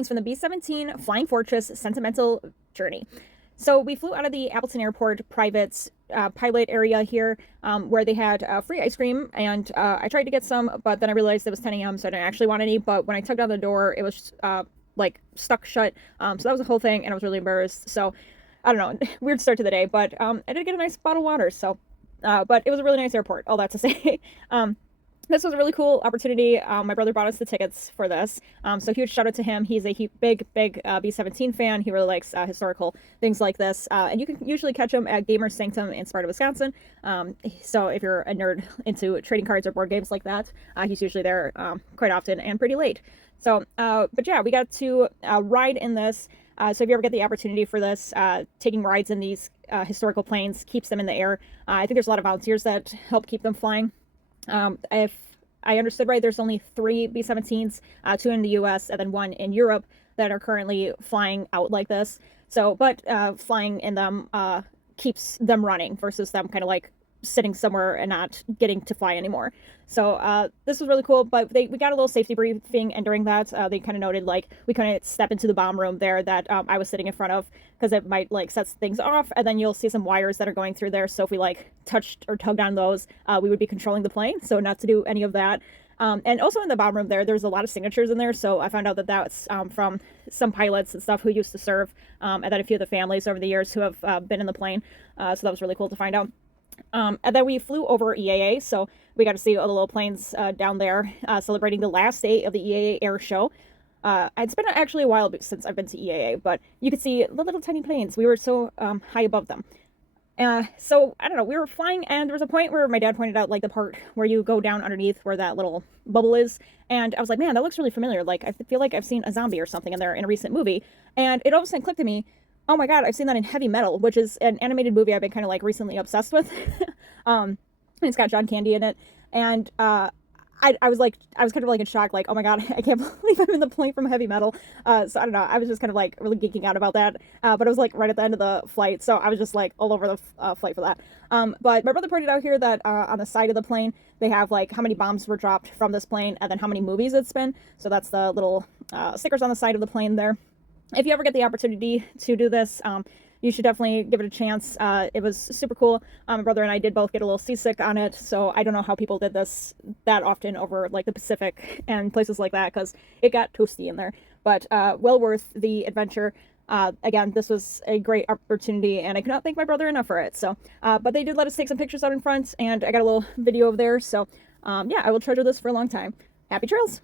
greetings from the B-17 Flying Fortress Sentimental Journey. So we flew out of the Appleton Airport private pilot area here where they had free ice cream, and I tried to get some, but then I realized it was 10 a.m. so I didn't actually want any, but when I tugged on the door, it was like stuck shut, so that was the whole thing, and I was really embarrassed. So I don't know, weird start to the day, but I did get a nice bottle of water, so but it was a really nice airport, all that to say. This was a really cool opportunity. My brother bought us the tickets for this, so huge shout out to him. He's a big B-17 fan. He really likes historical things like this, and you can usually catch him at Gamer Sanctum in Sparta, Wisconsin. So if you're a nerd into trading cards or board games like that, he's usually there quite often and pretty late. So, but yeah, we got to ride in this. So if you ever get the opportunity for this, taking rides in these historical planes keeps them in the air. I think there's a lot of volunteers that help keep them flying. If I understood right, there's only 3 B-17s, 2 in the US and then 1 in Europe that are currently flying out like this. So, but flying in them keeps them running versus them kind of like sitting somewhere and not getting to fly anymore. So this was really cool, but we got a little safety briefing, and during that they kind of noted like we couldn't step into the bomb room there that I was sitting in front of because it might like set things off, and then you'll see some wires that are going through there, so if we like touched or tugged on those, we would be controlling the plane, so not to do any of that. And also in the bomb room there's a lot of signatures in there, so I found out that that's from some pilots and stuff who used to serve, and then a few of the families over the years who have been in the plane, so that was really cool to find out. And then we flew over EAA, so we got to see all the little planes down there, celebrating the last day of the EAA air show. It's been actually a while since I've been to EAA, but you could see the little tiny planes. We were so high above them. So, I don't know, we were flying, and there was a point where my dad pointed out, like, the part where you go down underneath where that little bubble is, and I was like, man, that looks really familiar. Like, I feel like I've seen a zombie or something in there in a recent movie, and it all of a sudden clicked to me, oh my god, I've seen that in Heavy Metal, which is an animated movie I've been kind of like recently obsessed with. And it's got John Candy in it, and I was kind of like in shock, like, oh my god, I can't believe I'm in the plane from Heavy Metal. So I don't know, I was just kind of like really geeking out about that, but it was like right at the end of the flight, so I was just like all over the flight for that. But my brother pointed out here that on the side of the plane they have like how many bombs were dropped from this plane and then how many movies it's been, so that's the little stickers on the side of the plane there. If you ever get the opportunity to do this, you should definitely give it a chance. It was super cool. My brother and I did both get a little seasick on it, so I don't know how people did this that often over like the Pacific and places like that, because it got toasty in there. But well worth the adventure. Again, this was a great opportunity, and I cannot thank my brother enough for it. So, but they did let us take some pictures out in front, and I got a little video of there. So, yeah, I will treasure this for a long time. Happy trails!